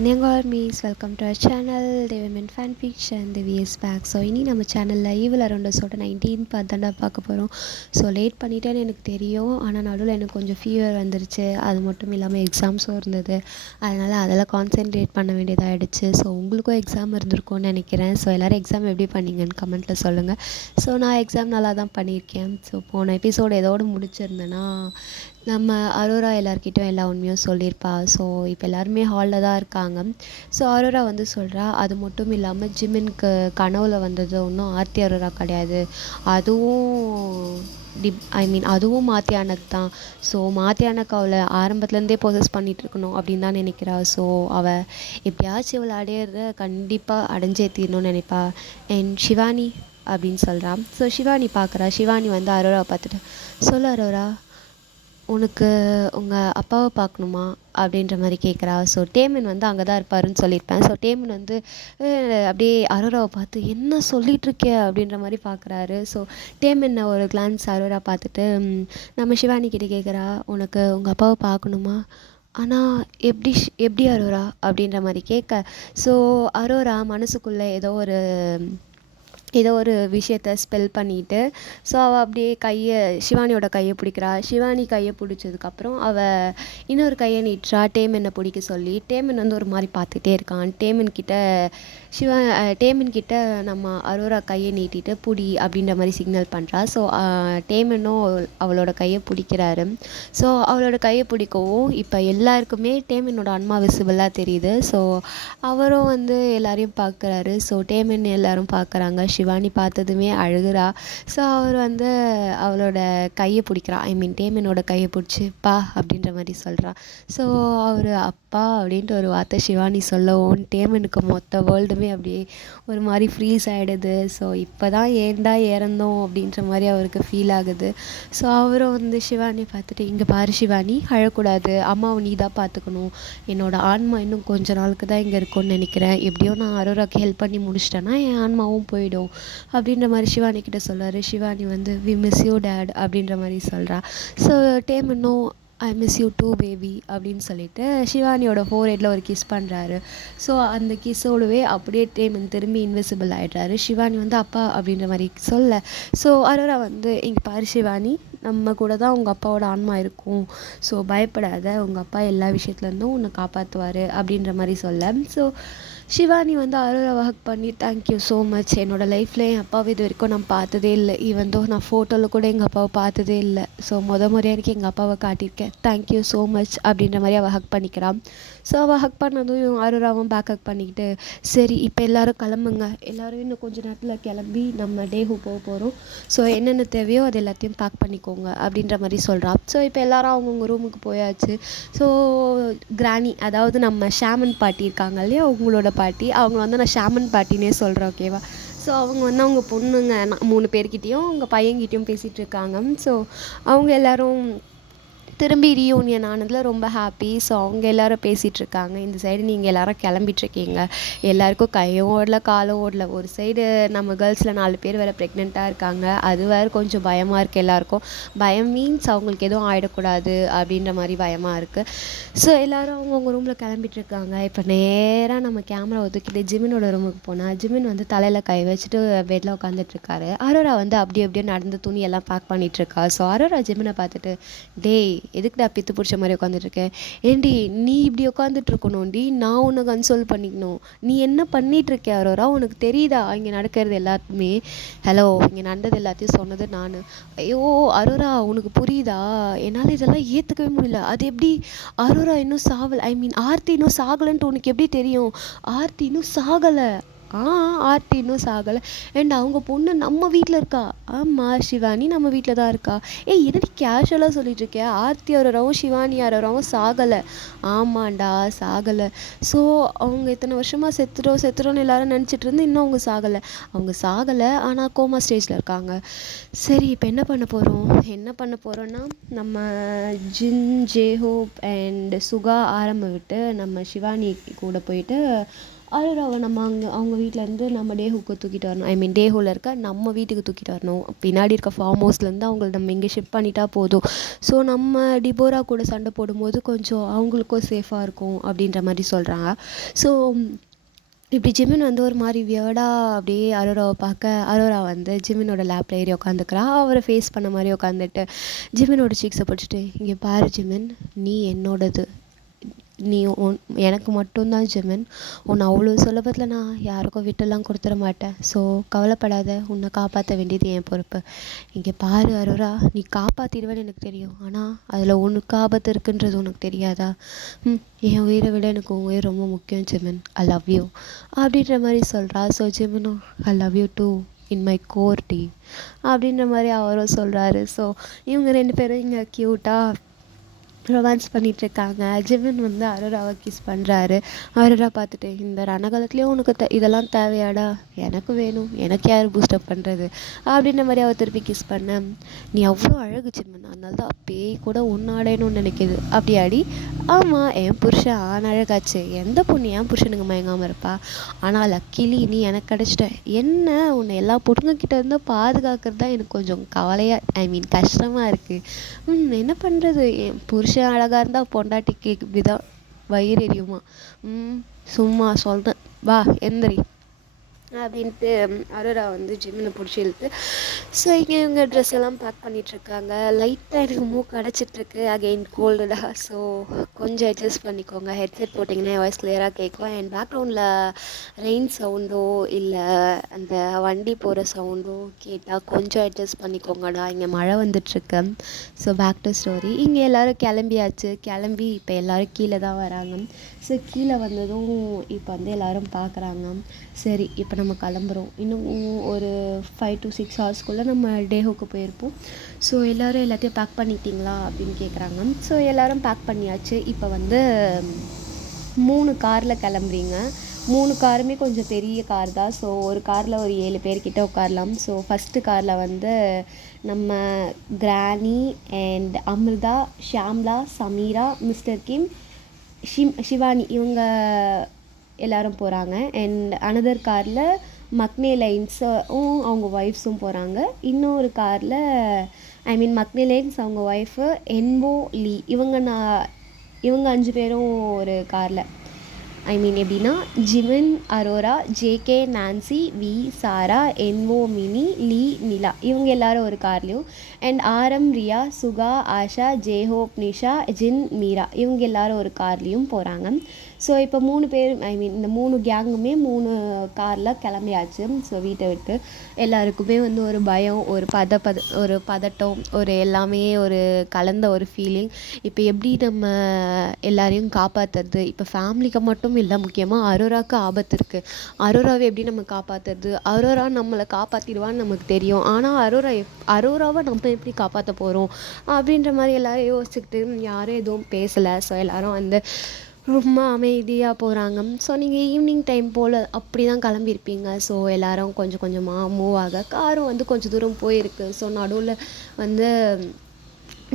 Annyangarmis, welcome to our channel, The Women Fan Fiction, The VS Back. So இனி நம்ம சேனலில் evil அரௌண்டஸோட 19 பார்த்தாண்டா பார்க்க போகிறோம். ஸோ லேட் பண்ணிட்டேன்னு எனக்கு தெரியும், ஆனால் நடுவில் எனக்கு கொஞ்சம் ஃபீவர் வந்துருச்சு. அது மட்டும் இல்லாமல் எக்ஸாம்ஸும் இருந்தது, அதனால் அதெல்லாம் கான்சென்ட்ரேட் பண்ண வேண்டியதாகிடுச்சு. ஸோ உங்களுக்கும் எக்ஸாம் இருந்திருக்கும்னு நினைக்கிறேன். ஸோ எல்லோரும் எக்ஸாம் எப்படி பண்ணீங்கன்னு கமெண்ட்டில் சொல்லுங்கள். ஸோ நான் எக்ஸாம் நல்லா தான் பண்ணியிருக்கேன். ஸோ போன எபிசோடு எதோடு முடிச்சிருந்தேன்னா, நம்ம அரோரா எல்லாருக்கிட்டும் எல்லா உண்மையும் சொல்லியிருப்பா. ஸோ இப்போ எல்லாருமே ஹாலில் தான் இருக்காங்க. ஸோ அரோரா வந்து சொல்கிறா, அது மட்டும் இல்லாமல் ஜிமினுக்கு கனவுல வந்தது ஒன்றும் ஆர்த்தி அரோரா கிடையாது, அதுவும் அதுவும் மாத்தியானக்கு தான். ஸோ மாத்தியானக்கு அவளை ஆரம்பத்துலேருந்தே ப்ரொசஸ் பண்ணிகிட்டு இருக்கணும் அப்படின்னு தான் நினைக்கிறா. ஸோ அவள் எப்படியாச்சும் இவளை அடையிறத கண்டிப்பாக அடைஞ்சே தீரணும்னு நினைப்பா. அண்ட் ஷிவானி அப்படின்னு சொல்கிறான். ஸோ ஷிவானி பார்க்குறா. ஷிவானி வந்து அரோராவை பார்த்துட்டு, சொல்லு அரோரா, உனக்கு உங்கள் அப்பாவை பார்க்கணுமா அப்படின்ற மாதிரி கேட்குறா. ஸோ டேமன் வந்து அங்கே தான் இருப்பாருன்னு சொல்லியிருப்பேன். ஸோ டேமன் வந்து அப்படியே அரோராவை பார்த்து என்ன சொல்லிகிட்ருக்கே அப்படின்ற மாதிரி பார்க்குறாரு. ஸோ டேமன் ஒரு கிளான்ஸ் அரோரா பார்த்துட்டு நம்ம ஷிவானி கிட்டே கேட்குறா, உனக்கு உங்கள் அப்பாவை பார்க்கணுமா, ஆனால் எப்படி அரோரா அப்படின்ற மாதிரி கேட்க, ஸோ அரோரா மனசுக்குள்ளே ஏதோ ஒரு விஷயத்த ஸ்பெல் பண்ணிவிட்டு, ஸோ அவள் அப்படியே ஷிவானியோட கையை பிடிக்கிறா. ஷிவானி கையை பிடிச்சதுக்கப்புறம் அவள் இன்னொரு கையை நீட்டுறா டேமனை பிடிக்க சொல்லி. டேமன் வந்து ஒரு மாதிரி பார்த்துட்டே இருக்கான். டேமன் கிட்ட நம்ம அரோரா கையை நீட்டிட்டு புடி அப்படின்ற மாதிரி சிக்னல் பண்ணுறா. ஸோ டேமனும் அவளோட கையை பிடிக்கிறாரு. ஸோ அவளோட கையை பிடிக்கவும் இப்போ எல்லாருக்குமே டேமனோட ஆன்மா விசிபிளாக தெரியுது. ஸோ அவரும் வந்து எல்லாரையும் பார்க்குறாரு. ஸோ டேமன் எல்லாரும் பார்க்குறாங்க. ஷிவானி பார்த்ததுமே அழுகிறா. ஸோ அவர் வந்து அவளோட கையை பிடிக்கிறா. டேமனோட கையை பிடிச்சி பா அப்படின்ற மாதிரி சொல்கிறா. ஸோ அவர் அப்பா அப்படின்ட்டு ஒரு வார்த்தை ஷிவானி சொல்லவும் டேமனுக்கு மொத்த வேர்ல்டுமே அப்படியே ஒரு மாதிரி ஃப்ரீஸ் ஆகிடுது. ஸோ இப்போ தான் ஏண்டா இறந்தோம் அப்படின்ற மாதிரி அவருக்கு ஃபீல் ஆகுது. ஸோ அவரும் வந்து ஷிவானி பார்த்துட்டு, இங்கே பாரு ஷிவானி, அழக்கூடாது, அம்மாவை நீ தான் பார்த்துக்கணும், என்னோடய ஆன்மா இன்னும் கொஞ்ச நாளுக்கு தான் இங்கே இருக்கும்னு நினைக்கிறேன், எப்படியோ நான் அரோராக்கு ஹெல்ப் பண்ணி முடிச்சிட்டேன்னா என் ஆன்மாவும் போயிடும் அப்படின்ற மாதிரி ஷிவானி கிட்ட சொல்கிறாரு. ஷிவானி வந்து வி மிஸ் யூ டேட் அப்படின்ற மாதிரி சொல்கிறா. ஸோ டேமனும் I miss you too baby அப்படின்னு சொல்லிட்டு ஷிவானியோட ஃபோர்ஹெட்டில் ஒரு கிஸ் பண்ணுறாரு. ஸோ அந்த கிஸ்ஸோடவே அப்படியே டேமன் திரும்பி இன்விசிபிள் ஆகிடுறாரு. ஷிவானி வந்து அப்பா அப்படின்ற மாதிரி சொல்ல, ஸோ அரோரா வந்து இங்கே பாரு ஷிவானி, நம்ம கூட தான் உங்கள் அப்பாவோட ஆன்மா இருக்கும், ஸோ பயப்படாத, உங்கள் அப்பா எல்லா விஷயத்துலேருந்தும் உன்னை காப்பாற்றுவார் அப்படின்ற மாதிரி சொல்ல, ஸோ ஷிவானி வந்து அரோராவை ஹக் பண்ணி தேங்க்யூ ஸோ மச், என்னோடய லைஃப்பில் என் அப்பாவை இது வரைக்கும் நான் பார்த்ததே இல்லை, ஈவன் தோ நான் ஃபோட்டோவில் கூட எங்கள் அப்பாவை பார்த்ததே இல்லை, ஸோ முறையாக எனக்கு எங்கள் அப்பாவை காட்டியிருக்கேன், தேங்க்யூ ஸோ மச் அப்படின்ற மாதிரி அவள் ஹக் பண்ணிக்கிறான். ஸோ அவள் ஹக் பண்ணதும் அரோராவும் பேக் ஹக் பண்ணிக்கிட்டு, சரி இப்போ எல்லோரும் கிளம்புங்க, எல்லோரும் இன்னும் கொஞ்சம் நேரத்தில் கிளம்பி நம்ம டேஹூ போக போகிறோம், ஸோ என்னென்ன தேவையோ அது எல்லாத்தையும் பேக் பண்ணிக்கோங்க அப்படின்ற மாதிரி சொல்கிறான். ஸோ இப்போ எல்லோரும் அவங்கவுங்க ரூமுக்கு போயாச்சு. ஸோ கிராணி, அதாவது நம்ம ஷாமன் பாட்டி இருக்காங்க இல்லையா, அவங்களோட பாட்டி, அவங்க வந்து நான் ஷாமன் பாட்டினே சொல்கிறேன், ஓகேவா. ஸோ அவங்க வந்து அவங்க பொண்ணுங்க 3 பேர்கிட்டையும் அவங்க பையன்கிட்டையும் பேசிகிட்டு இருக்காங்க. ஸோ அவங்க எல்லோரும் திரும்பி ரீயூனியன் ஆனதில் ரொம்ப ஹாப்பி. ஸோ அவங்க எல்லோரும் பேசிகிட்ருக்காங்க. இந்த சைடு நீங்கள் எல்லோரும் கிளம்பிட்டுருக்கீங்க, எல்லாேருக்கும் கையும் ஓடல காலும் ஓடல. ஒரு சைடு நம்ம கேர்ள்ஸில் 4 பேர் வேறு ப்ரெக்னெண்ட்டாக இருக்காங்க, அது வேறு கொஞ்சம் பயமாக இருக்குது எல்லாேருக்கும். பயம் மீன்ஸ் அவங்களுக்கு எதுவும் ஆகிடக்கூடாது அப்படின்ற மாதிரி பயமாக இருக்குது. ஸோ எல்லோரும் அவங்கவுங்க ரூமில் கிளம்பிட்டுருக்காங்க. இப்போ நேராக நம்ம கேமரா ஒதுக்கிட்டு ஜிமினோட ரூமுக்கு போனால், ஜிமின் வந்து தலையில் கை வச்சுட்டு பெட்டில் உட்காந்துட்ருக்காரு. அரோரா வந்து அப்படியே நடந்து துணியெல்லாம் பேக் பண்ணிகிட்ருக்கா. ஸோ அரோரா ஜிமினை பார்த்துட்டு, டேய் எதுக்குடா பித்து பிடிச்ச மாதிரி உட்காந்துட்ருக்கேன், ஏண்டி நீ இப்படி உட்காந்துட்ருக்கணும்டி, நான் உன்னை கன்சோல் பண்ணிக்கணும், நீ என்ன பண்ணிகிட்ருக்க அரோரா, உனக்கு தெரியுதா இங்கே நடக்கிறது எல்லாத்துமே, ஹலோ இங்கே நடந்தது எல்லாத்தையும் சொன்னது நான், ஐயோ அரோரா உனக்கு புரியுதா, என்னால் இதெல்லாம் ஏற்றுக்கவே முடியல, அது எப்படி அரோரா இன்னும் ஆர்த்தி இன்னும் சாகலைன்ட்டு உனக்கு எப்படி தெரியும், ஆர்த்தி இன்னும் சாகலை, ஆர்த்தி இன்னும் சாகலை, அண்ட் அவங்க பொண்ணு நம்ம வீட்டில் இருக்கா, ஆமாம் ஷிவானி நம்ம வீட்டில் தான் இருக்கா, என்னடி கேஷுவலாக சொல்லிகிட்ருக்கேன், ஆர்த்தி அரோராவும் ஷிவானி அரோராவும் சாகலை, ஆமாண்டா சாகலை, ஸோ அவங்க இத்தனை வருஷமாக செத்துறோன்னு எல்லாரும் நினச்சிட்டு இருந்து இன்னும் அவங்க சாகலை ஆனால் கோமா ஸ்டேஜில் இருக்காங்க. சரி இப்போ என்ன பண்ண போகிறோன்னா நம்ம ஜேஹோப் அண்ட் சுகா ஆரம்ப விட்டு நம்ம ஷிவானி கூட போயிட்டு அரோராவை நம்ம அவங்க வீட்டிலேருந்து நம்ம டேஹுக்கு தூக்கிட்டு வரணும். ஐ மீன் டேஹூவில் இருக்க நம்ம வீட்டுக்கு தூக்கிட்டு வரணும். பின்னாடி இருக்க ஃபார்ம் ஹவுஸ்லேருந்து அவங்கள நம்ம இங்கே ஷிஃப்ட் பண்ணிட்டா போதும். ஸோ நம்ம டிபோரா கூட சண்டை போடும்போது கொஞ்சம் அவங்களுக்கும் சேஃபாக இருக்கும் அப்படின்ற மாதிரி சொல்கிறாங்க. ஸோ இப்படி ஜிமின் வந்து ஒரு மாதிரி வியர்டாக அப்படியே அரோராவை பார்க்க அரோரா வந்து ஜிமினோட லேப்பில் ஏறி உட்காந்துக்கிறா. அவரை ஃபேஸ் பண்ண மாதிரி உட்காந்துட்டு ஜிமினோட சீக்ஸை பிடிச்சிட்டு, இங்கே பாரு ஜிமின், நீ என்னோடது, நீ எனக்கு மட்டும்தான் ஜிமின், உன்னை அவ்வளோ சுலபத்தில் நான் யாருக்கும் விட்டுலாம் கொடுத்துட மாட்டேன். ஸோ கவலைப்படாத, உன்னை காப்பாற்ற வேண்டியது என் பொறுப்பு. இங்கே பாரு அரோரா, நீ காப்பாற்றிடுவேன்னு எனக்கு தெரியும், ஆனால் அதில் உனக்கு ஆபத்து இருக்குன்றது உனக்கு தெரியாதா? என் உயிரை விட எனக்கு உன் உயிர் ரொம்ப முக்கியம் ஜிமின், ஐ லவ் யூ அப்படின்ற மாதிரி சொல்கிறா. ஸோ ஜிமினும் I love you too in my core டி அப்படின்ற மாதிரி அவரும் சொல்கிறாரு. ஸோ இவங்க 2 பேரும் இங்கே க்யூட்டாக ரொமான்ஸ் பண்ணிகிட்ருக்காங்க. ஜிமின் வந்து அரோராவை கிஸ் பண்ணுறாரு. அரோரா பார்த்துட்டு, இந்த ரணகாலத்துலேயும் உனக்கு இதெல்லாம் தேவையாடா? எனக்கு வேணும், எனக்கு யார் பூஸ்டப் பண்ணுறது அப்படின்ற மாதிரி அவள் திருப்பி கிஸ் பண்ண, நீ அவ்வளோ அழகு ஜிமின், அதனால தான் பேய் கூட உன்னாடேன்னு நினைக்கிது அப்படியாடி? ஆமாம், என் புருஷன் அழகாச்சு, எந்த பொண்ணு என் புருஷனுக்கு மயங்காமல் இருப்பா? ஆனால் லக்கிலி நீ எனக்கு கிடச்சிட்ட. என்ன, உன்னை எல்லா பொண்ணுங்கக்கிட்ட இருந்து பாதுகாக்கிறது தான் எனக்கு கொஞ்சம் கவலையாக, ஐ மீன் கஷ்டமாக இருக்குது. என்ன பண்ணுறது, என் புருஷன் அழகாக இருந்தால் பொண்டாட்டிக்கு இப்படிதான் வயிறு எரியுமா? சும்மா சொல்கிறேன், வா எந்திரி அப்படின்ட்டு அரோரா வந்து ஜிமினை பிடிச்சி இழுத்து. ஸோ இங்கே இவங்க ட்ரெஸ் எல்லாம் பேக் பண்ணிகிட்ருக்காங்க. லைட்டாக எனக்கு மூக்கு அடைச்சிட்ருக்கு, அகெயின் கோல்டுடா. ஸோ கொஞ்சம் அட்ஜஸ்ட் பண்ணிக்கோங்க. ஹெட்செட் போட்டிங்கன்னா என் வாய்ஸ் கிளியராக கேட்கும். அண்ட் பேக்ரவுண்டில் ரெயின் சவுண்டோ இல்லை அந்த வண்டி போகிற சவுண்டோ கேட்டால் கொஞ்சம் அட்ஜஸ்ட் பண்ணிக்கோங்கடா, இங்கே மழை வந்துட்டுருக்கு. So back to story. இங்கே எல்லோரும் கிளம்பி இப்போ எல்லோரும் கீழே தான் வராங்க. ஸோ கீழே வந்ததும் இப்போ வந்து எல்லோரும் பார்க்குறாங்க. சரி, இப்போ நம்ம கிளம்புறோம், இன்னும் ஒரு 5 to 6 ஹவர்ஸ்க்குள்ளே நம்ம டேஹுக்கு போயிருப்போம். ஸோ எல்லோரும் எல்லாத்தையும் பேக் பண்ணிட்டீங்களா அப்படின்னு கேட்குறாங்க. ஸோ எல்லோரும் பேக் பண்ணியாச்சு. இப்போ வந்து 3 காரில் கிளம்புறீங்க. 3 காருமே கொஞ்சம் பெரிய கார் தான். ஸோ ஒரு காரில் ஒரு 7 பேர்கிட்ட உட்காரலாம். ஸோ ஃபஸ்ட்டு காரில் வந்து நம்ம Granny and Amritha, Shyamla, Sameera, mister Kim, Shivani இவங்க எல்லோரும் போகிறாங்க. அண்ட் அனதர் காரில் மக்னே லைன்ஸும் அவங்க ஒய்ஃப்ஸும் போகிறாங்க. இன்னொரு காரில் ஐ மீன் மக்னே லைன்ஸ் அவங்க ஒய்ஃபு, என்வோ லீ, இவங்க 5 பேரும் ஒரு காரில். ஐ மீன் எப்படின்னா Jimin, Aurora, JK, Nancy, V, Sarah, என்வோ, மினி, லீ, நிலா இவங்க எல்லாரும் ஒரு கார்லேயும். And Aram, Riya, Suga, Asha, J Hope, Nisha, Jin, Meera இவங்க எல்லாரும் ஒரு கார்லேயும் போகிறாங்க. ஸோ இப்போ 3 பேர் ஐ மீன் இந்த 3 கேங்குமே 3 காரில் கிளம்பியாச்சு. ஸோ வீட்டை விட்டு எல்லாருக்குமே வந்து ஒரு பயம், ஒரு பதட்டம், ஒரு எல்லாமே ஒரு கலந்த ஒரு ஃபீலிங். இப்போ எப்படி நம்ம எல்லாரையும் காப்பாற்றுறது, இப்போ ஃபேமிலிக்கு மட்டும் இல்லை, முக்கியமாக அரோராவுக்கு ஆபத்து இருக்குது. அரோராவை எப்படி நம்ம காப்பாற்றுறது? அரோரா நம்மளை காப்பாற்றிடுவான்னு நமக்கு தெரியும், ஆனால் அரோராவை நம்ம எப்படி காப்பாற்ற போகிறோம் அப்படின்ற மாதிரி எல்லோரும் யோசிச்சுக்கிட்டு யாரும் எதுவும் பேசலை. ஸோ எல்லோரும் வந்து ரொம்ப அமைதியாக போகிறாங்க. ஸோ நீங்கள் ஈவினிங் டைம் போல் அப்படி தான் கிளம்பியிருப்பீங்க. ஸோ எல்லோரும் கொஞ்சம் கொஞ்சமாக மூவ் ஆக காரும் வந்து கொஞ்சம் தூரம் போயிருக்கு. ஸோ நடுவில் வந்து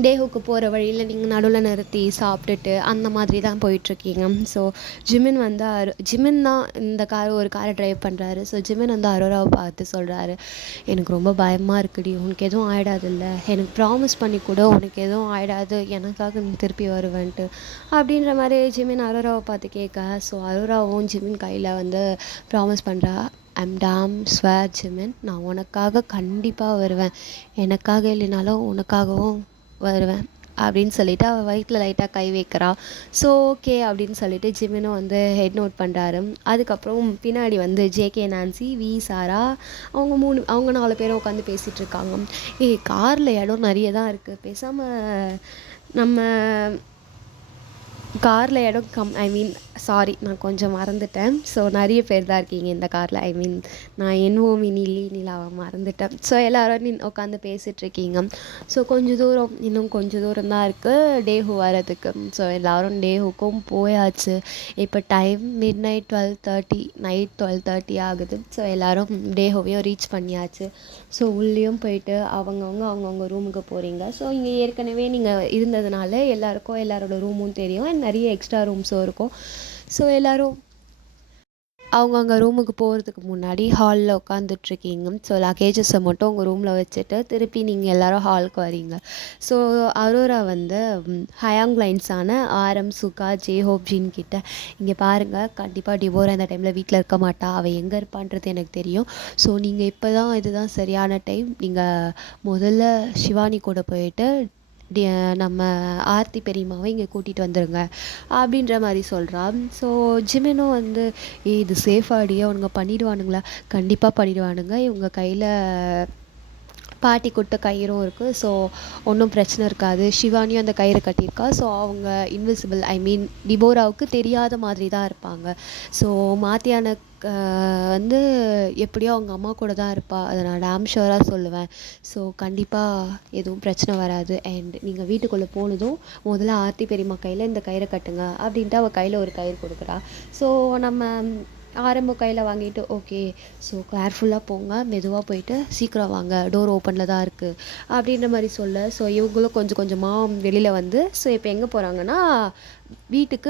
டேஹுக்கு போகிற வழியில் நீங்கள் நடுவில் நிறுத்தி சாப்பிட்டுட்டு அந்த மாதிரி தான் போயிட்டுருக்கீங்க. ஸோ ஜிமின் வந்து ஜிமின் தான் இந்த ஒரு காரை ட்ரைவ் பண்ணுறாரு. ஸோ ஜிமின் வந்து அரோராவை பார்த்து சொல்கிறாரு, எனக்கு ரொம்ப பயமாக இருக்குடி, உனக்கு எதுவும் ஆகிடாதில்ல, எனக்கு ப்ராமிஸ் பண்ணி கூட உனக்கு எதுவும் ஆகிடாது, எனக்காக நீ திருப்பி வருவேன்ட்டு அப்படின்ற மாதிரி ஜிமின் அரோராவை பார்த்து கேட்க. ஸோ அரோராவும் ஜிமின் கையில் வந்து ப்ராமிஸ் பண்ணுறா, ஐம் டேம் ஸ்வேர் ஜிமின், நான் உனக்காக கண்டிப்பாக வருவேன், எனக்காக இல்லைனாலும் உனக்காகவும் வருவேன் அப்படின்னு சொல்லிவிட்டு அவள் வயிற்றில் லைட்டாக கை வைக்கிறா. ஸோ ஓகே அப்படின்னு சொல்லிட்டு ஜிமினும் வந்து ஹெட் நோட் பண்ணுறாரு. அதுக்கப்புறம் பின்னாடி வந்து ஜேகே, நான்சி, வி, சாரா அவங்க 4 பேரும் உட்காந்து பேசிகிட்ருக்காங்க. காரில் இடம் நிறைய தான் இருக்குது, பேசாமல் நம்ம காரில் இடம் ஐ மீன் சாரி, நான் கொஞ்சம் மறந்துட்டேன். ஸோ நிறைய பேர் தான் இருக்கீங்க இந்த காரில், ஐ மீன் நான் என்வோ, மினி, லீ, நிலாவை மறந்துட்டேன். ஸோ எல்லோரும் உட்காந்து பேசிகிட்ருக்கீங்க. ஸோ இன்னும் கொஞ்சம் தூரம் தான் இருக்குது டேஹு வரதுக்கு. ஸோ எல்லோரும் டேஹுக்கும் போயாச்சு. இப்போ டைம் மிட்நைட் 12:30, நைட் 12:30 ஆகுது. ஸோ எல்லோரும் டேஹுவையும் ரீச் பண்ணியாச்சு. ஸோ உள்ளேயும் போயிட்டு அவங்கவுங்க ரூமுக்கு போகிறீங்க. ஸோ இங்கே ஏற்கனவே நீங்கள் இருந்ததுனால எல்லாரோட ரூமும் தெரியும், நிறைய எக்ஸ்ட்ரா ரூம்ஸும் இருக்கும். ஸோ எல்லோரும் அவங்க அங்கே ரூமுக்கு போகிறதுக்கு முன்னாடி ஹாலில் உட்காந்துட்ருக்கீங்க. ஸோ லக்கேஜஸை மட்டும் உங்கள் ரூமில் வச்சுட்டு திருப்பி நீங்கள் எல்லோரும் ஹாலுக்கு வரீங்க. ஸோ அரோரா வந்து ஹயாங் லைன்ஸான ஆரம், சுகா, ஜேஹோப், ஜின் கிட்ட இங்கே பாருங்கள், கண்டிப்பாக டிவோரா இந்த டைமில் வீட்டில் இருக்க மாட்டா, அவள் எங்கே இருப்பான்றது எனக்கு தெரியும். ஸோ நீங்கள் இப்போ தான் இதுதான் சரியான டைம், நீங்கள் முதல்ல ஷிவானி கூட போயிட்டு நம்ம ஆர்த்தி பெரியம்மாவை இங்கே கூட்டிகிட்டு வந்துடுங்க அப்படின்ற மாதிரி சொல்கிறான். ஸோ ஜிமினும் வந்து இது சேஃபாடியே அவனுங்க பண்ணிடுவானுங்களா? கண்டிப்பாக பண்ணிடுவானுங்க, இவங்க கையில் பாட்டி கொடுத்த கயிறும் இருக்குது, ஸோ ஒன்றும் பிரச்சனை இருக்காது. ஷிவானியும் அந்த கயிறை கட்டியிருக்கா, ஸோ அவங்க இன்விசிபிள், ஐ மீன் டிபோராவுக்கு தெரியாத மாதிரி தான் இருப்பாங்க. ஸோ மாத்தியான வந்து எப்படியோ அவங்க அம்மா கூட தான் இருப்பாள், அதை நான் டேம் ஷுவராக சொல்லுவேன். ஸோ கண்டிப்பாக எதுவும் பிரச்சனை வராது. அண்ட் நீங்கள் வீட்டுக்குள்ளே போனதும் முதல்ல ஆர்த்தி பெரியம்மா கையில் இந்த கயிறை கட்டுங்க அப்படின்ட்டு அவள் கையில் ஒரு கயிறு கொடுக்குறா. ஸோ நம்ம ஆரம்ப கையில் வாங்கிட்டு ஓகே, ஸோ கேர்ஃபுல்லாக போங்க, மெதுவாக போயிட்டு சீக்கிரம் வாங்க, டோர் ஓப்பனில் தான் இருக்குது அப்படின்ற மாதிரி சொல்ல, ஸோ இவங்களும் கொஞ்சம் கொஞ்சமாக வெளியில் வந்து, ஸோ இப்போ எங்கே போகிறாங்கன்னா வீட்டுக்கு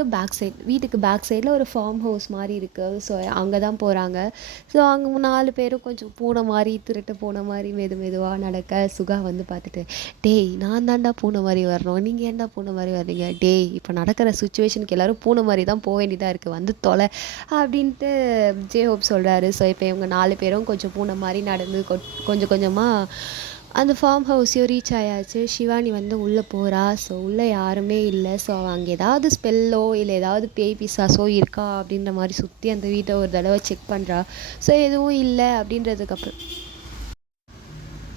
பேக் சைடில் ஒரு ஃபார்ம் ஹவுஸ் மாதிரி இருக்குது. ஸோ அங்கே தான் போகிறாங்க. ஸோ அங்கே 4 பேரும் கொஞ்சம் பூனை மாதிரி, திருட்டு பூனை மாதிரி மெதுவாக நடக்க, சுகா வந்து பார்த்துட்டு, டேய் நான் தான்டா பூனை மாதிரி வரணும், நீங்கள் ஏன்டா பூனை மாதிரி வர்றீங்க, டேய் இப்போ நடக்கிற சுச்சுவேஷனுக்கு எல்லோரும் பூனை மாதிரி தான் போக வேண்டியதாக இருக்குது, வந்து தொலை அப்படின்ட்டு ஜேஹோப் சொல்கிறாரு. ஸோ இப்போ இவங்க 4 பேரும் கொஞ்சம் பூனை மாதிரி நடந்து கொஞ்சம் கொஞ்சமாக அந்த ஃபார்ம் ஹவுஸையும் ரீச் ஆயாச்சு. ஷிவானி வந்து உள்ளே போகிறா. ஸோ உள்ளே யாருமே இல்லை. ஸோ அங்கே ஏதாவது ஸ்மெல்லோ இல்லை ஏதாவது பேய் பிசாசோ இருக்கா அப்படின்ற மாதிரி சுற்றி அந்த வீட்டை ஒரு தடவை செக் பண்ணுறா. ஸோ எதுவும் இல்லை அப்படின்றதுக்கப்புறம்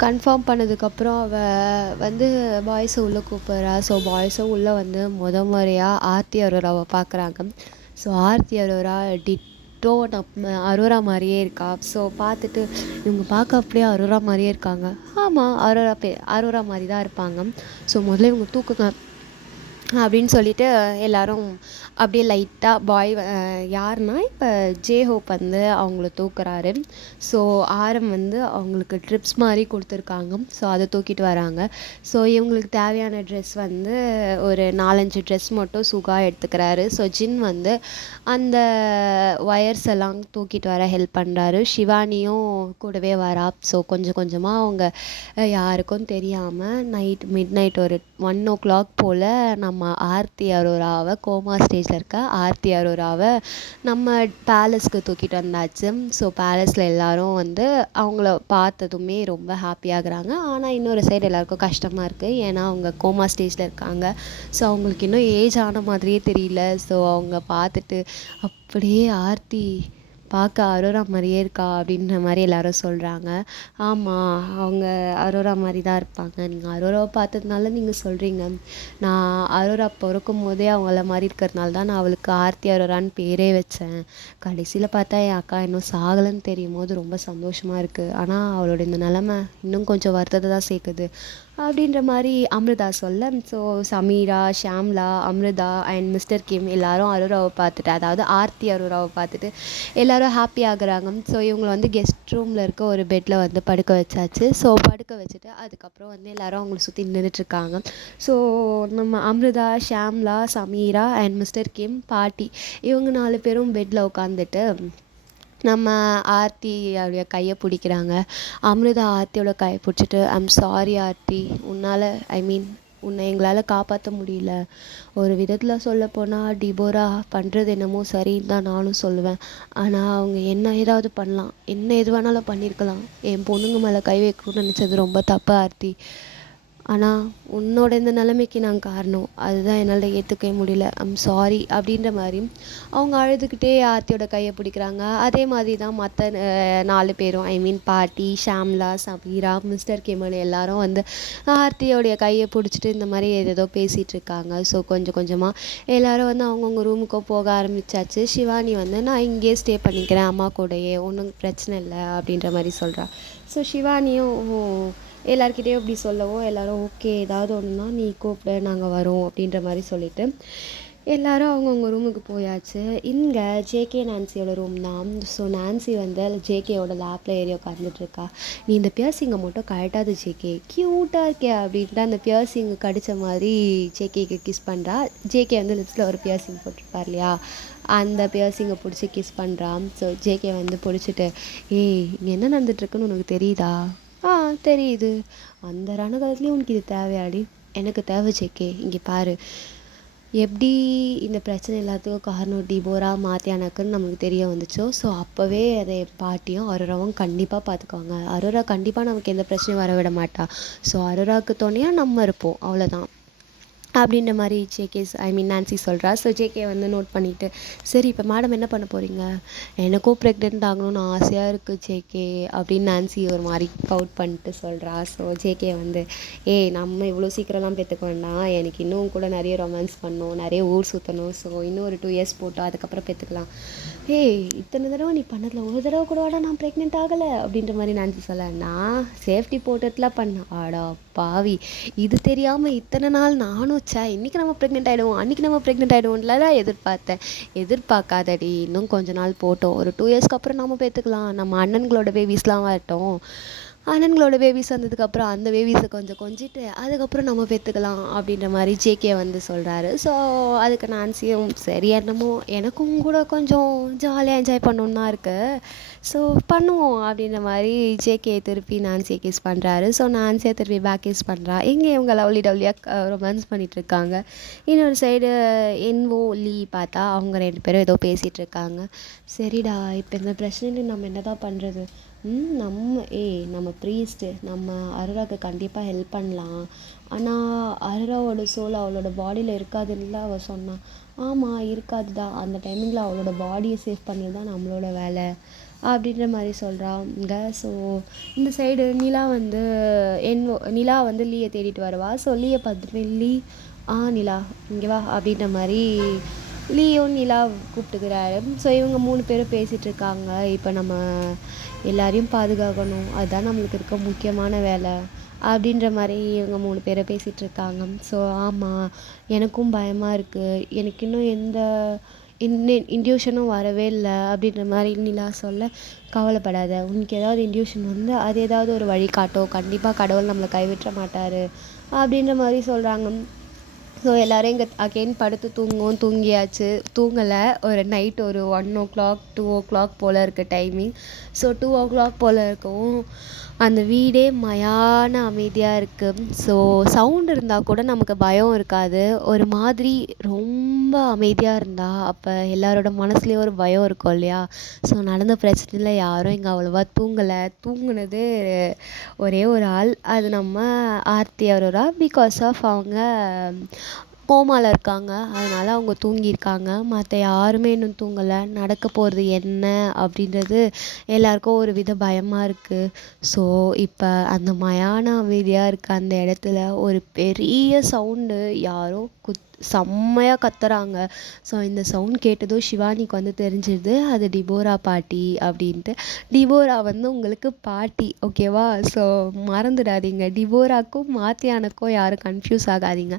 கன்ஃபார்ம் பண்ணதுக்கப்புறம் அவள் வந்து பாய்ஸை உள்ளே கூப்பிட்றா. ஸோ பாய்ஸும் உள்ளே வந்து முறையாக ஆர்த்தி அரோராவை பார்க்குறாங்க. ஸோ ஆர்த்தி அரோரா நம்ம அரோரா மாதிரியே இருக்கா. ஸோ பார்த்துட்டு இவங்க பார்க்க அப்படியே அரோரா மாதிரியே இருக்காங்க. ஆமாம், அரோரா மாதிரி தான் இருப்பாங்க. ஸோ முதல்ல இவங்க தூக்குங்க அப்படின்னு சொல்லிட்டு எல்லோரும் அப்படியே லைட்டாக யாருன்னா இப்போ ஜேஹோப் வந்து அவங்கள தூக்குறாரு. ஸோ ஆரம் வந்து அவங்களுக்கு ட்ரிப்ஸ் மாதிரி கொடுத்துருக்காங்க. ஸோ அதை தூக்கிட்டு வராங்க. ஸோ இவங்களுக்கு தேவையான ட்ரெஸ் வந்து ஒரு 4-5 ட்ரெஸ் மட்டும் சுகா எடுத்துக்கிறாரு. ஸோ ஜின் வந்து அந்த ஒயர்ஸ் எல்லாம் தூக்கிட்டு வர ஹெல்ப் பண்ணுறாரு. ஷிவானியும் கூடவே வரா. ஸோ கொஞ்சம் கொஞ்சமாக அவங்க யாருக்கும் தெரியாமல் மிட் நைட் ஒரு 1 o'clock போல் நம்ம ஆர்த்தி அரோராவை கோமா ஸ்டேஜில் இருக்க ஆர்த்தி அரோராவை நம்ம பேலஸ்க்கு தூக்கிட்டு வந்தாச்சு. ஸோ பேலஸில் எல்லோரும் வந்து அவங்கள பார்த்ததுமே ரொம்ப ஹாப்பியாகிறாங்க. ஆனால் இன்னொரு சைடு எல்லாருக்கும் கஷ்டமாக இருக்குது, ஏன்னா அவங்க கோமா ஸ்டேஜில் இருக்காங்க. ஸோ அவங்களுக்கு இன்னும் ஏஜ் ஆன மாதிரியே தெரியல. ஸோ அவங்க பார்த்துட்டு அப்படியே ஆர்த்தி பார்க்க அரோரா மாதிரியே இருக்கா அப்படின்ற மாதிரி எல்லோரும் சொல்கிறாங்க. ஆமாம், அவங்க அரோரா மாதிரி தான் இருப்பாங்க. நீங்கள் அரோராவை பார்த்ததுனால நீங்கள் சொல்கிறீங்க. நான் அரோரா பிறக்கும் போதே அவங்கள மாதிரி இருக்கிறதுனால தான் நான் அவளுக்கு ஆர்த்தி அரோரான்னு பேரே வச்சேன். கடைசியில் பார்த்தா என் அக்கா இன்னும் சாகலைன்னு தெரியும் போது ரொம்ப சந்தோஷமாக இருக்குது. ஆனால் அவளோட இந்த நிலமை இன்னும் கொஞ்சம் வருத்தத்தை தான் சேர்க்குது அப்படின்ற மாதிரி அமிர்தா சொல்ல, so Sameera, Shyamla, Amritha and mister Kim எல்லாரும் அரோராவை பார்த்துட்டு, அதாவது ஆர்த்தி அரோராவை பார்த்துட்டு எல்லோரும் ஹாப்பி ஆகுறாங்க. ஸோ இவங்களை வந்து கெஸ்ட் ரூமில் இருக்க ஒரு பெட்டில் வந்து படுக்க வச்சாச்சு. ஸோ படுக்க வச்சுட்டு அதுக்கப்புறம் வந்து எல்லோரும் அவங்கள சுற்றி நின்றுட்டுருக்காங்க. ஸோ நம்ம அமிர்தா, ஷாம்லா, சமீரா அண்ட் மிஸ்டர் கிம், பாட்டி இவங்க 4 பேரும் பெட்டில் உட்காந்துட்டு நம்ம ஆர்த்தி அவருடைய கையை பிடிக்கிறாங்க. அமிர்தா ஆர்த்தியோட கையை பிடிச்சிட்டு, ஐம் சாரி ஆர்த்தி, உன்னை எங்களால் காப்பாற்ற முடியல. ஒரு விதத்தில் சொல்லப்போனால் டிபோரா பண்ணுறது என்னமோ சரின்னு தான் நானும் சொல்லுவேன். ஆனால் அவங்க என்ன ஏதாவது பண்ணலாம், என்ன எது வேணாலும் பண்ணியிருக்கலாம். என் பொண்ணுங்க மேலே கை வைக்கணும்னு நினச்சது ரொம்ப தப்பு ஆர்த்தி. ஆனால் உன்னோட இந்த நிலைமைக்கு நான் காரணம், அதுதான் என்னால் ஏற்றுக்கவே முடியல. ஐம் சாரி அப்படின்ற மாதிரி அவங்க அழுதுகிட்டே ஆர்த்தியோட கையை பிடிக்கிறாங்க. அதே மாதிரி தான் மற்ற 4 பேரும், பாட்டி, ஷாம்லா, சமீரா, மிஸ்டர் கிமன் எல்லாரும் வந்து ஆர்த்தியோடைய கையை பிடிச்சிட்டு இந்த மாதிரி ஏதேதோ பேசிகிட்டு இருக்காங்க. ஸோ கொஞ்சம் கொஞ்சமாக எல்லோரும் வந்து அவங்கவுங்க ரூமுக்கோ போக ஆரம்பித்தாச்சு. ஷிவானி வந்து நான் இங்கேயே ஸ்டே பண்ணிக்கிறேன் அம்மா கூடயே, ஒன்றும் பிரச்சனை இல்லை அப்படின்ற மாதிரி சொல்கிறா. ஸோ ஷிவானியும் எல்லாருக்கிட்டேயும் இப்படி சொல்லவும் எல்லோரும் ஓகே, ஏதாவது ஒன்றுனா நீ கூப்பிடு, நாங்கள் வரோம் அப்படின்ற மாதிரி சொல்லிவிட்டு எல்லாரும் அவங்கவுங்க ரூமுக்கு போயாச்சு. இங்கே ஜேகே நான்சியோட ரூம் தான். ஸோ நான்சி வந்து ஜேகேயோட லேப்பில் ஏறி உட்காந்துட்ருக்கா. நீ இந்த பியர்சிங்கை மட்டும் கழட்டாது ஜேகே, க்யூட்டாக இருக்கே அப்படின்ட்டு அந்த பியர்சிங் கடித்த மாதிரி ஜேகேக்கு கிஸ் பண்ணுறா. ஜேகே வந்து லிப்ஸில் ஒரு பியர்சிங் போட்டிருப்பார் இல்லையா, அந்த பியர்சிங்கை பிடிச்சி கிஸ் பண்ணுறான். ஸோ ஜேகே வந்து பிடிச்சிட்டு, ஏய் இங்கே என்ன நடந்துட்டுருக்குன்னு உனக்கு தெரியுதா? ஆ தெரியுது. அந்த ரணகாலத்துலேயும் உனக்கு இது தேவையாடி? எனக்கு தேவை ஜேகே. இங்கே பாரு, எப்படி இந்த பிரச்சனை எல்லாத்துக்கும் காரணம் டிபோரா மாத்தியானாக்குன்னு நமக்கு தெரிய வந்துச்சோ, ஸோ அப்போவே அதை பாட்டியும் அரோராவும் கண்டிப்பாக பார்த்துக்குவாங்க. அரோரா கண்டிப்பாக நமக்கு எந்த பிரச்சனையும் வர விட மாட்டா. ஸோ அரோராவுக்கு துணையாக நம்ம இருப்போம், அவ்வளோதான் அப்படின்ற மாதிரி நான்சி சொல்கிறா. ஸோ ஜேகே வந்து நோட் பண்ணிவிட்டு, சரி இப்போ மேடம் என்ன பண்ண போகிறீங்க? எனக்கும் ப்ரெக்னென்ட் ஆகணும்னு ஆசையாக இருக்குது ஜேகே அப்படின்னு நான்சி ஒரு மாதிரி பவுட் பண்ணிட்டு சொல்கிறா. ஸோ ஜேகே வந்து, ஏய் நம்ம இவ்வளோ சீக்கிரம்லாம் பெற்றுக்க வேண்டாம், எனக்கு இன்னும் கூட நிறைய ரொமான்ஸ் பண்ணணும், நிறைய ஊர் சுற்றணும், ஸோ இன்னும் ஒரு 2 years போட்டோம், அதுக்கப்புறம் பெற்றுக்கலாம். ஏய் இத்தனை தடவை நீ பண்ணதில் ஒரு தடவை கூட வாடா நான் ப்ரெக்னென்ட் ஆகலை அப்படின்ற மாதிரி நான்சி சொல்ல, நான் சேஃப்டி போட்டதில் பண்ணேன். ஆடா பாவி, இது தெரியாமல் இத்தனை நாள் நானும் இன்றைக்கி நம்ம ப்ரெக்னென்ட் ஆகிடுவோம், அன்றைக்கி நம்ம ப்ரெக்னென்ட் ஆகிடுவோம்லாம் எதிர்பார்த்தேன். எதிர்பார்க்காதடி, இன்னும் கொஞ்ச நாள் போட்டோம், ஒரு 2 yearsக்கு அப்புறம் நம்ம பெற்றுக்கலாம், நம்ம அண்ணன்களோட பேபிஸ்லாம் வரட்டும், அண்ணன்களோட பேபிஸ் வந்ததுக்கப்புறம் அந்த பேபிஸை கொஞ்சம் கொஞ்சிட்டு அதுக்கப்புறம் நம்ம பெற்றுக்கலாம் அப்படின்ற மாதிரி ஜேகே வந்து சொல்கிறாரு. ஸோ அதுக்கு நான்சியும் சரி என்னமோ எனக்கும் கூட கொஞ்சம் ஜாலியாக என்ஜாய் பண்ணணுன்னு தான் இருக்குது, ஸோ பண்ணுவோம் அப்படின்ற மாதிரி ஜேகே திருப்பி நான்சியை கிஸ் பண்ணுறாரு. ஸோ நான்சியை திருப்பி பேக் கிஸ் பண்ணுறா. இங்கே இவங்க லவ்லி டவ்லியாக ரொமான்ஸ் பண்ணிகிட்ருக்காங்க. இன்னொரு சைடு என்வோ லீ பார்த்தா அவங்க 2 பேரும் ஏதோ பேசிகிட்டு இருக்காங்க. சரிடா, இப்போ இந்த பிரச்சனையில் நம்ம என்ன தான் பண்ணுறது? நம்ம ப்ரீஸ்ட்டு நம்ம அரோராவுக்கு கண்டிப்பாக ஹெல்ப் பண்ணலாம், ஆனால் அரோராவோட சோல் அவளோட பாடியில் இருக்காதுன்னு அவள் சொன்னான். ஆமாம் இருக்காது தான், அந்த டைமிங்கில் அவளோட பாடியை சேவ் பண்ணது தான் நம்மளோட வேலை அப்படின்ற மாதிரி சொல்கிறாங்க. ஸோ இந்த சைடு நிலா வந்து லீயை தேடிட்டு வருவா. ஸோ லீயை பார்த்துட்டு, லீ நிலா இங்கே வா அப்படின்ற மாதிரி லீயும் நிலா கூப்பிட்டுக்கிறாரு. ஸோ இவங்க 3 பேரும் பேசிகிட்டு இருக்காங்க. இப்போ நம்ம எல்லாரையும் பாதுகாக்கணும், அதுதான் நம்மளுக்கு இருக்க முக்கியமான வேலை அப்படின்ற மாதிரி இவங்க 3 பேரை பேசிகிட்டு இருக்காங்க. ஸோ ஆமாம் எனக்கும் பயமாக இருக்குது, எனக்கு இன்னும் எந்த இன்ட்யூஷனும் வரவே இல்லை அப்படின்ற மாதிரி நிலா சொல்ல, கவலைப்படாத, உனக்கு ஏதாவது இன்ட்யூஷன் வந்து அது ஏதாவது ஒரு வழி காட்டும், கண்டிப்பாக கடவுள் நம்மளை கைவிட்ட மாட்டார் அப்படின்ற மாதிரி சொல்கிறாங்க. ஸோ எல்லோரும் இங்கே அகெயின் படுத்து தூங்கியாச்சு. தூங்கலை, ஒரு நைட் ஒரு 1 o'clock 2 o'clock போல் இருக்குது டைமிங். ஸோ 2 o'clock போல் இருக்கவும் அந்த வீடே மயான அமைதியாக இருக்குது. ஸோ சவுண்ட் இருந்தால் கூட நமக்கு பயம் இருக்காது, ஒரு மாதிரி ரொம்ப அமைதியாக இருந்தால் அப்போ எல்லாரோட மனசுலேயும் ஒரு பயம் இருக்கும் இல்லையா. ஸோ நடந்த பிரச்சனையில் யாரும் இங்கே அவ்வளோவா தூங்கலை. தூங்குனது ஒரே ஒரு ஆள், அது நம்ம ஆர்த்தி அரோரா. பிகாஸ் ஆஃப் அவங்க கோமாவில் இருக்காங்க, அதனால் அவங்க தூங்கியிருக்காங்க. மற்ற யாருமே இன்னும் தூங்கலை. நடக்க போகிறது என்ன அப்படின்றது எல்லாருக்கும் ஒரு வித பயமாக இருக்குது. ஸோ இப்போ அந்த மயான அமைதியாக இருக்க அந்த இடத்துல ஒரு பெரிய சவுண்டு யாரோ செம்மையாக கத்துறாங்க. ஸோ இந்த சவுண்ட் கேட்டதும் ஷிவானிக்கு வந்து தெரிஞ்சிடுது அது டிபோரா பாட்டி அப்படின்ட்டு. டிபோரா வந்து உங்களுக்கு பாட்டி, ஓகேவா? ஸோ மறந்துடாதீங்க, டிபோராக்கும் மாத்தியானுக்கும் யாரும் கன்ஃபியூஸ் ஆகாதீங்க.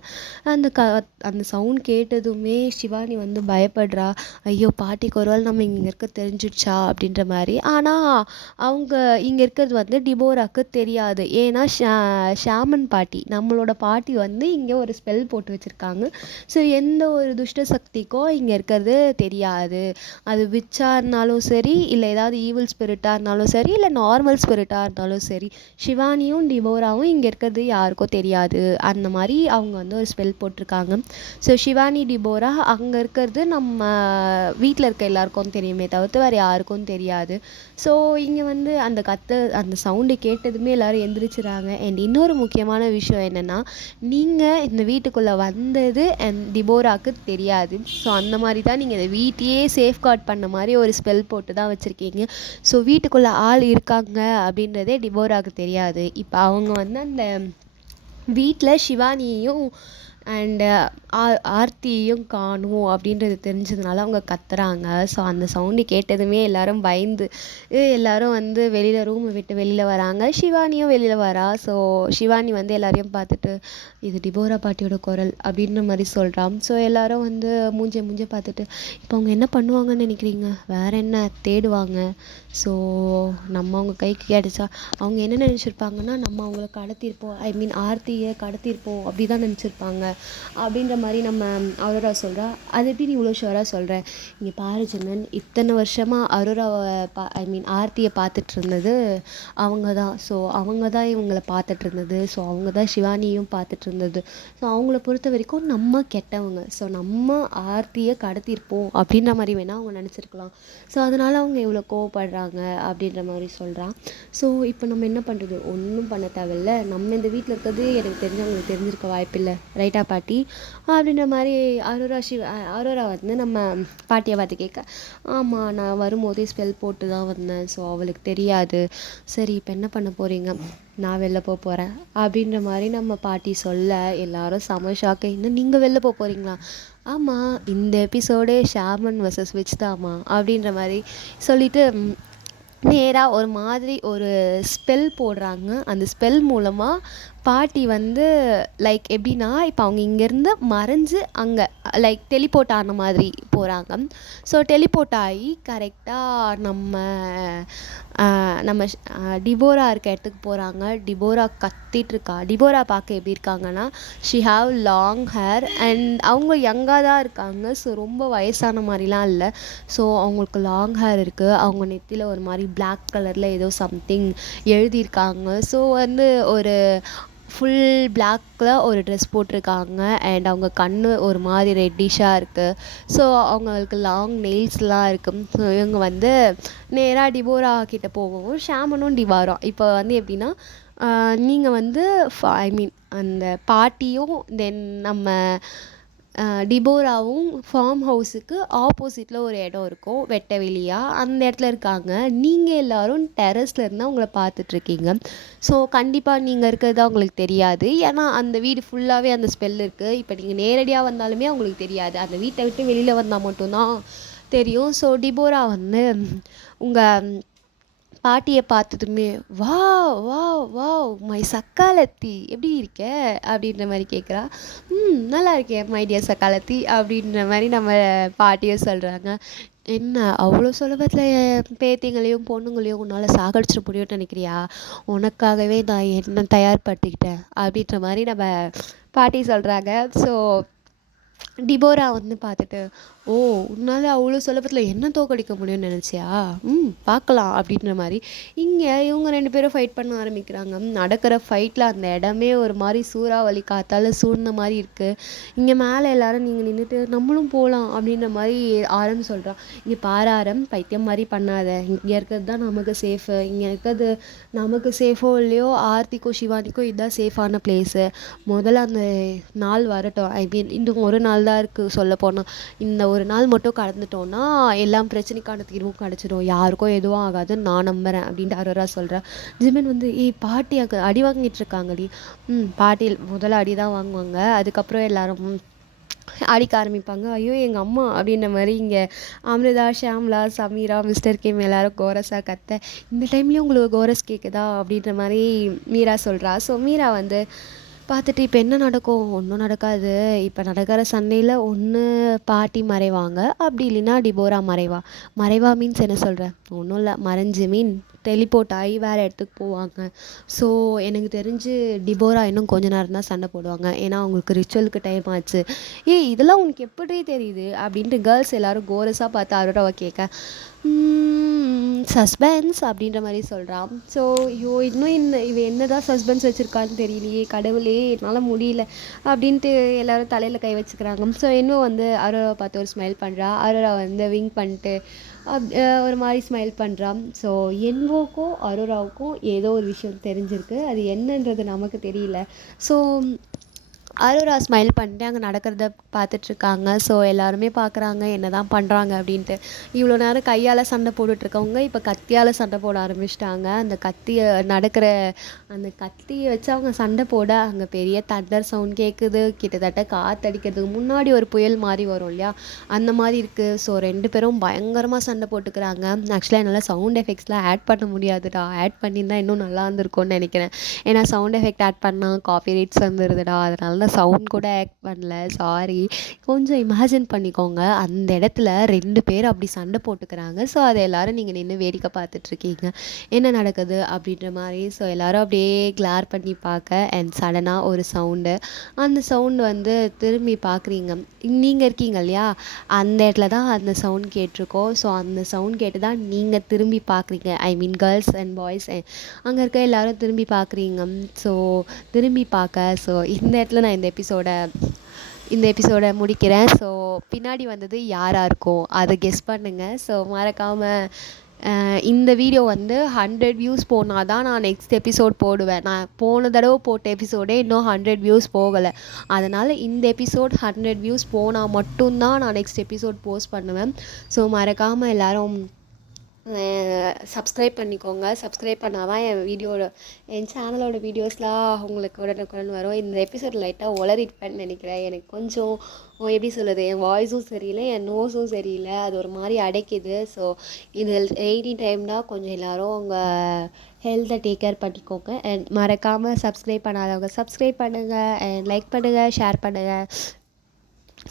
அந்த சவுண்ட் கேட்டதுமே ஷிவானி வந்து பயப்படுறா. ஐயோ பாட்டிக்கு ஒருவேளை நம்ம இங்கே இருக்க தெரிஞ்சிடுச்சா அப்படின்ற மாதிரி. ஆனால் அவங்க இங்கே இருக்கிறது வந்து டிபோராக்கு தெரியாது. ஏன்னா ஷாமன் பாட்டி, நம்மளோட பாட்டி வந்து இங்கே ஒரு ஸ்பெல் போட்டு வச்சுருக்காங்க. ஸோ எந்த ஒரு துஷ்ட சக்திக்கோ இங்கே இருக்கிறது தெரியாது. அது விச்சாக இருந்தாலும் சரி, இல்லை ஏதாவது ஈவில் ஸ்பிரிட்டாக இருந்தாலும் சரி, இல்லை நார்மல் ஸ்பிரிட்டாக இருந்தாலும் சரி, ஷிவானியும் டிபோராவும் இங்கே இருக்கிறது யாருக்கும் தெரியாது. அந்த மாதிரி அவங்க வந்து ஒரு ஸ்பெல் போட்டிருக்காங்க. ஸோ ஷிவானி டிபோரா அங்கே இருக்கிறது நம்ம வீட்டில் இருக்க எல்லாருக்கும் தெரியுமே தவிர்த்து வேறு யாருக்கும் தெரியாது. ஸோ இங்கே வந்து அந்த சவுண்டு கேட்டதுமே எல்லோரும் எந்திரிச்சிடுறாங்க. அண்ட் இன்னொரு முக்கியமான விஷயம் என்னென்னா, நீங்கள் இந்த வீட்டுக்குள்ளே வந்தது டிபோராக்கு தெரியாது. ஸோ அந்த மாதிரி தான் நீங்கள் இந்த வீட்டையே சேஃப்கார்ட் பண்ண மாதிரி ஒரு ஸ்பெல் போட்டு தான் வச்சுருக்கீங்க. ஸோ வீட்டுக்குள்ளே ஆள் இருக்காங்க அப்படின்றதே டிபோராக்கு தெரியாது. இப்போ அவங்க வந்து அந்த வீட்டில் ஷிவானியையும் அண்டு ஆர்த்தியையும் காணும் அப்படின்றது தெரிஞ்சதுனால அவங்க கத்துறாங்க. ஸோ அந்த சவுண்டு கேட்டதுமே எல்லாரும் பயந்து எல்லாரும் வந்து வெளியில் ரூமை விட்டு வெளியில் வராங்க. ஷிவானியும் வெளியில் வரா. ஸோ ஷிவானி வந்து எல்லாரையும் பார்த்துட்டு இது டிபோரா பாட்டியோட குரல் அப்படின்ற மாதிரி சொல்கிறான். ஸோ எல்லாரும் வந்து மூஞ்ச பார்த்துட்டு இப்போ அவங்க என்ன பண்ணுவாங்கன்னு நினைக்கிறீங்க? வேற என்ன தேடுவாங்க. ஸோ நம்ம அவங்க கைக்கு கிடைச்சா அவங்க என்ன நினச்சிருப்பாங்கன்னா நம்ம அவங்கள கடத்தியிருப்போம், ஐ மீன் ஆர்த்தியை கடத்தியிருப்போம் அப்படி தான் நினச்சிருப்பாங்க அப்படின்ற மாதிரி நம்ம அரோரா சொல்கிறா. அது எப்படி நீ இவ்வளோ ஷுவராக சொல்கிற? இங்கே பாரு ஜின்னன், இத்தனை வருஷமாக அரோராவை ஐ மீன் ஆர்த்தியை பார்த்துட்டு இருந்தது அவங்க தான். ஸோ அவங்க தான் இவங்களை பார்த்துட்டு இருந்தது. ஸோ அவங்க தான் சிவானியும் பார்த்துட்டு இருந்தது. ஸோ அவங்கள பொறுத்த வரைக்கும் நம்ம கெட்டவங்க. ஸோ நம்ம ஆர்த்தியை கடத்தியிருப்போம் அப்படின்ற மாதிரி வேணால் அவங்க நினச்சிருக்கலாம். ஸோ அதனால் அவங்க இவ்வளோ கோவப்படுறாங்க அப்படின்ற மாதிரி சொல்கிறான். ஸோ இப்போ நம்ம என்ன பண்ணுறது? ஒன்றும் பண்ண தேவையில்ல. நம்ம இந்த வீட்டில் இருக்கிறது எனக்கு தெரிஞ்சு அவங்களுக்கு தெரிஞ்சிருக்க வாய்ப்பில்லை, ரைட்டா பாட்டி அப்படின்ற மாதிரி அரோரா வந்து நம்ம பாட்டியை பார்த்து கேட்க, ஆமாம் நான் வரும்போதே ஸ்பெல் போட்டு தான் வந்தேன். ஸோ அவளுக்கு தெரியாது. சரி இப்போ என்ன பண்ண போகிறீங்க? நான் வெளில போகிறேன் அப்படின்ற மாதிரி நம்ம பாட்டி சொல்ல எல்லாரும் செம ஷாக்கு. இன்னும் நீங்கள் வெளில போகிறீங்களா? ஆமாம் இந்த எபிசோடே ஷாமன் வர்சஸ் விச் தாம்மா அப்படின்ற மாதிரி சொல்லிட்டு நேராக ஒரு மாதிரி ஒரு ஸ்பெல் போடுறாங்க. அந்த ஸ்பெல் மூலமாக பாட்டி வந்து லைக் எப்படின்னா இப்போ அவங்க இங்கேருந்து மறைஞ்சு அங்கே லைக் டெலிபோர்ட் ஆன மாதிரி போகிறாங்க. ஸோ டெலிபோர்ட் ஆகி கரெக்டாக நம்ம டிபோரா இருக்க இடத்துக்கு போகிறாங்க. டிபோரா கத்திகிட்ருக்கா. டிபோரா பார்க்க எப்படி இருக்காங்கன்னா she have long hair and அவங்க யங்காக தான் இருக்காங்க. ஸோ ரொம்ப வயசான மாதிரிலாம் இல்லை. ஸோ அவங்களுக்கு லாங் ஹேர் இருக்குது. அவங்க நெத்தியில் ஒரு மாதிரி பிளாக் கலரில் ஏதோ சம்திங் எழுதியிருக்காங்க. ஸோ வந்து ஒரு ஃபுல் பிளாக்கில் ஒரு ட்ரெஸ் போட்டிருக்காங்க. அண்ட் அவங்க கண் ஒரு மாதிரி ரெட்டிஷாக இருக்குது. ஸோ அவங்களுக்கு லாங் நெயில்ஸ்லாம் இருக்குது. ஸோ இவங்க வந்து நேராக டிபோரா கிட்டே போகவும் ஷாமனும் டிபாரும் இப்போ வந்து எப்படின்னா நீங்கள் வந்து ஐ மீன் அந்த பாட்டியும் தென் நம்ம டிபோராவும் ஃபார்ம் ஹவுஸுக்கு ஆப்போசிட்டில் ஒரு இடம் இருக்கும் வெட்ட வெளியாக, அந்த இடத்துல இருக்காங்க. நீங்கள் எல்லோரும் டெரஸில் இருந்தால் அவங்கள பார்த்துட்ருக்கீங்க. ஸோ கண்டிப்பாக நீங்கள் இருக்கிறது அவங்களுக்கு தெரியாது. ஏன்னா அந்த வீடு ஃபுல்லாகவே அந்த ஸ்மெல் இருக்குது. இப்போ நீங்கள் நேரடியாக வந்தாலுமே அவங்களுக்கு தெரியாது. அந்த வீட்டை விட்டு வெளியில் வந்தால் மட்டும்தான் தெரியும். ஸோ டிபோரா வந்து உங்கள் பாட்டியை பார்த்ததுமே வாவ் வாவ் வாவ் மை சக்காலத்தி எப்படி இருக்க அப்படின்ற மாதிரி கேட்குறா. நல்லா இருக்கேன் மை டியர் சக்காலத்தி அப்படின்ற மாதிரி நம்ம பாட்டியை சொல்கிறாங்க. என்ன அவ்வளோ சுலபத்தில் பேத்திங்களையும் பொண்ணுங்களையும் உன்னால் சாகடிச்சிட முடியும்னு நினைக்கிறியா? உனக்காகவே நான் என்ன தயார்படுத்திக்கிட்டேன் அப்படின்ற மாதிரி நம்ம பாட்டி சொல்கிறாங்க. ஸோ டிபோரா வந்து பார்த்துட்டு, ஓ உன்னால் அவ்வளோ சுலபத்தில் என்ன தோக்கடிக்க முடியும்னு நினச்சியா? பார்க்கலாம் அப்படின்ற மாதிரி இங்கே இவங்க 2 பேரும் ஃபைட் பண்ண ஆரம்பிக்கிறாங்க. நடக்கிற ஃபைட்டில் அந்த இடமே ஒரு மாதிரி சூறாவளி காற்றால் சூழ்ந்த மாதிரி இருக்குது. இங்கே மேலே எல்லாரும் நீங்கள் நின்றுட்டு நம்மளும் போகலாம் அப்படின்ற மாதிரி ஆரம் சொல்கிறான். இங்கே பாராரம் பைத்தியம் மாதிரி பண்ணாத, இங்கே இருக்கிறது தான் நமக்கு சேஃபு. இங்கே இருக்கிறது நமக்கு சேஃபோ இல்லையோ ஆர்த்திக்கோ சிவானிக்கோ இதுதான் சேஃபான பிளேஸு. முதல்ல அந்த நாள் வரட்டும். ஐ மீன் இன்னும் ஒரு நாள் தான் இருக்குது சொல்லப்போனால். இந்த ஒரு நாள் மட்டும் கடந்துட்டோன்னா எல்லா பிரச்சனைக்கான தீர்வும் கிடச்சிடும், யாருக்கும் எதுவும் ஆகாதுன்னு நான் நம்புகிறேன் அப்படின்ட்டு அரோரா சொல்கிறேன். ஜிமின் வந்து பாட்டி அங்கே அடி வாங்கிட்டு இருக்காங்கடி. பாட்டி முதல்ல அடி தான் வாங்குவாங்க. அதுக்கப்புறம் எல்லாரும் அடிக்க ஆரம்பிப்பாங்க. ஐயோ எங்கள் அம்மா அப்படின்ற மாதிரி இங்கே அமிர்தா, ஷியாம்லா, சமீரா, மிஸ்டர் கேம் எல்லாரும் கோரஸாக கத்த. இந்த டைம்லேயும் உங்களுக்கு கோரஸ் கேட்குதா அப்படின்ற மாதிரி மீரா சொல்கிறா. ஸோ மீரா வந்து பார்த்துட்டு இப்போ என்ன நடக்கும்? ஒன்றும் நடக்காது. இப்போ நடக்கிற சண்டையில் ஒன்று பாட்டி மறைவாங்க, அப்படி இல்லைன்னா டிபோரா மறைவா மீன்ஸ் என்ன சொல்கிறேன்? ஒன்றும் இல்லை, மறைஞ்சு மீன் டெலிபோர்ட் ஆகி வேறு இடத்துக்கு போவாங்க. ஸோ எனக்கு தெரிஞ்சு டிபோரா இன்னும் கொஞ்ச நேரம் தான் சண்டை போடுவாங்க. ஏன்னா அவங்களுக்கு ரிச்சுவலுக்கு டைம் ஆச்சு. இதெல்லாம் உனக்கு எப்படி தெரியுது அப்படின்ட்டு கேர்ள்ஸ் எல்லோரும் கோரஸாக பார்த்து அரோராவை கேட்க, சஸ்பென்ஸ் அப்படின்ற மாதிரி சொல்கிறான். ஸோ ஐயோ இன்னும் இவ என்ன தான் சஸ்பென்ஸ் வச்சுருக்கான்னு தெரியலையே, கடவுளே என்னால் முடியல அப்படின்ட்டு எல்லோரும் தலையில் கை வச்சுக்கிறாங்க. ஸோ இன்னும் வந்து அரோராவை பார்த்து ஒரு ஸ்மைல் பண்ணுறா. அரோரா வந்து விங்க் பண்ணிட்டு ஒரு மாதிரி ஸ்மைல் பண்ணுறான். ஸோ என்வோக்கும் அரோராவுக்கும் ஏதோ ஒரு விஷயம் தெரிஞ்சிருக்கு. அது என்னன்றது நமக்கு தெரியல. ஸோ அரோரா ஸ்மைல் பண்ணிட்டு அங்கே நடக்கிறத பார்த்துட்ருக்காங்க. ஸோ எல்லாருமே பார்க்குறாங்க என்ன தான் பண்ணுறாங்க அப்படின்ட்டு. இவ்வளோ நேரம் கையால் சண்டை போட்டுட்ருக்கவங்க இப்போ கத்தியால் சண்டை போட ஆரம்பிச்சிட்டாங்க. அந்த கத்தியை நடக்கிற அந்த கத்தியை வச்சு அவங்க சண்டை போட அங்கே பெரிய தண்டர் சவுண்ட் கேட்குது. கிட்டத்தட்ட காற்றடிக்கிறதுக்கு முன்னாடி ஒரு புயல் மாதிரி வரும் இல்லையா, அந்த மாதிரி இருக்குது. ஸோ 2 பேரும் பயங்கரமாக சண்டை போட்டுக்கிறாங்க. ஆக்சுவலாக என்னால் சவுண்ட் எஃபெக்ட்ஸ்லாம் ஆட் பண்ண முடியாதுடா. ஆட் பண்ணியிருந்தா இன்னும் நல்லா இருந்திருக்கும்னு நினைக்கிறேன். ஏன்னா சவுண்ட் எஃபெக்ட் ஆட் பண்ணால் காப்பி ரைட்ஸ் வந்துடுதுடா. அதனால தான் சவுண்ட் கூட ஆட் பண்ணல, சாரி. கொஞ்சம் இமேஜின் பண்ணிக்கோங்க, அந்த இடத்துல 2 பேர் அப்படி சண்டை போட்டுக்கிறாங்க. ஸோ அதை எல்லோரும் நீங்கள் நின்று வேடிக்கை பார்த்துட்ருக்கீங்க, என்ன நடக்குது அப்படின்ற மாதிரி. ஸோ எல்லோரும் அப்படியே கிளார் பண்ணி பார்க்க அண்ட் சடனாக ஒரு சவுண்டு. அந்த சவுண்டு வந்து திரும்பி பார்க்குறீங்க, நீங்கள் இருக்கீங்க இல்லையா, அந்த இடத்துல தான் அந்த சவுண்ட் கேட்டிருக்கோம். ஸோ அந்த சவுண்ட் கேட்டு தான் நீங்கள் திரும்பி பார்க்குறீங்க. ஐ மீன் கேர்ள்ஸ் அண்ட் பாய்ஸ் அங்கே இருக்க எல்லோரும் திரும்பி பார்க்குறீங்க. ஸோ திரும்பி பார்க்க ஸோ இந்த இடத்துல நான் இந்த எபிசோடை முடிக்கிறேன். ஸோ பின்னாடி வந்தது யாராக இருக்கும் அதை கெஸ் பண்ணுங்கள். ஸோ மறக்காமல் இந்த வீடியோ வந்து 100 வியூஸ் போனால் தான் நான் நெக்ஸ்ட் எபிசோட் போடுவேன். நான் போன தடவை போட்ட எபிசோடே இன்னும் 100 வியூஸ் போகலை. அதனால் இந்த எபிசோட் 100 வியூஸ் போனால் மட்டும்தான் நான் நெக்ஸ்ட் எபிசோட் போஸ்ட் பண்ணுவேன். ஸோ மறக்காமல் எல்லோரும் சப்ஸ்கிரைப் பண்ணிக்கோங்க. சப்ஸ்கிரைப் பண்ணால் தான் என் சேனலோட வீடியோஸ்லாம் உங்களுக்கு உடனுக்குடன் வரும். இந்த எபிசோட் லைட்டாக உளறிப்பேன்னு நினைக்கிறேன். எனக்கு கொஞ்சம் எப்படி சொல்லுது, என் வாய்ஸும் சரியில்லை, என் நோஸும் சரியில்லை, அது ஒரு மாதிரி அடைக்குது. ஸோ இது ரெய்னி டைம்னா கொஞ்சம் எல்லோரும் உங்கள் ஹெல்த்தை டேக் கேர் பண்ணிக்கோங்க. அண்ட் மறக்காமல் சப்ஸ்கிரைப் பண்ணாதவங்க சப்ஸ்கிரைப் பண்ணுங்கள், அண்ட் லைக் பண்ணுங்கள், ஷேர் பண்ணுங்கள்,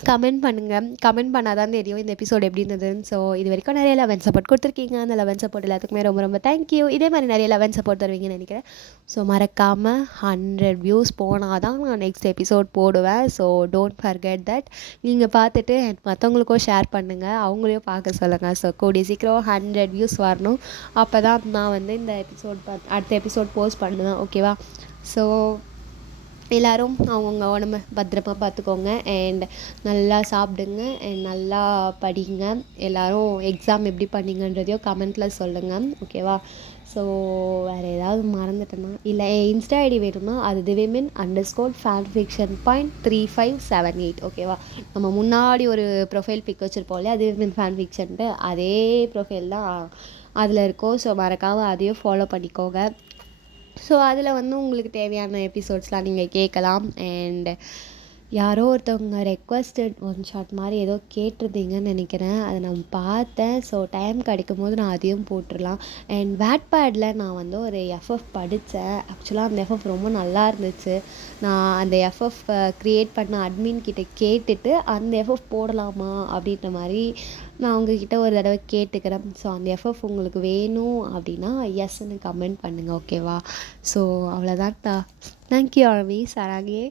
கமெண்ட் பண்ணுங்கள். கமெண்ட் பண்ணால் தான் தெரியும் இந்த எபிசோட் எப்படி இருந்ததுன்னு. ஸோ இது வரைக்கும் நிறைய 11 சப்போர்ட் கொடுத்துருக்கீங்க. அந்த 11 சப்போர்ட் எல்லாத்துக்குமே ரொம்ப ரொம்ப தேங்க்யூ. இதே மாதிரி நிறைய 11 சப்போர்ட் தருவீங்கன்னு நினைக்கிறேன். ஸோ மறக்காமல் 100 வியூஸ் போனால் தான் நான் நெக்ஸ்ட் எபிசோட் போடுவேன். So don't forget that. நீங்கள் பார்த்துட்டு மற்றவங்களுக்கும் ஷேர் பண்ணுங்கள், அவங்களையும் பார்க்க சொல்லுங்கள். ஸோ கூடிய சீக்கிரம் 100 வியூஸ் வரணும். அப்போ தான் நான் வந்து இந்த அடுத்த எபிசோட் போஸ்ட் பண்ணுவேன். ஓகேவா? ஸோ எல்லோரும் அவங்கவுங்க உடம்ப பத்திரமா பார்த்துக்கோங்க அண்ட் நல்லா சாப்பிடுங்க அண்ட் நல்லா படிங்க. எல்லோரும் எக்ஸாம் எப்படி பண்ணீங்கன்றதையும் கமெண்ட்டில் சொல்லுங்கள். ஓகேவா? ஸோ வேறு ஏதாவது மறந்துட்டேன்னா இல்லை இன்ஸ்டா ஐடி வேணும்னா அது divimin_fanfiction.3578. ஓகேவா? நம்ம முன்னாடி ஒரு ப்ரொஃபைல் பிக் வச்சுருப்போம் இல்லையா, divimin fanfictionட்டு, அதே ப்ரொஃபைல் தான் அதில் இருக்கும். ஸோ மறக்காமல் அதையும் ஃபாலோ பண்ணிக்கோங்க. ஸோ அதில் வந்து உங்களுக்கு தேவையான எபிசோட்ஸ்லாம் நீங்கள் கேட்கலாம். அண்ட் யாரோ ஒருத்தவங்க ரெக்வஸ்டட் ஒன் ஷாட் மாதிரி ஏதோ கேட்டிருந்தீங்கன்னு நினைக்கிறேன், அதை நான் பார்த்தேன். ஸோ டைம் கிடைக்கும் போது நான் அதையும் போட்டுடலாம். அண்ட் வேட்பேடில் நான் வந்து ஒரு எஃப்எஃப் படித்தேன். ஆக்சுவலாக அந்த எஃப்எஃப் ரொம்ப நல்லா இருந்துச்சு. நான் அந்த எஃப்எஃப் க்ரியேட் பண்ண அட்மின் கிட்டே கேட்டுட்டு அந்த எஃப்எஃப் போடலாமா அப்படின்ற மாதிரி நான் உங்ககிட்ட ஒரு தடவை கேட்டுக்கிறேன். ஸோ அந்த எஃப்எஃப் உங்களுக்கு வேணும் அப்படின்னா எஸ்ன்னு கமெண்ட் பண்ணுங்கள். ஓகேவா? ஸோ அவ்வளோதான். Thank you always. சராங்கே.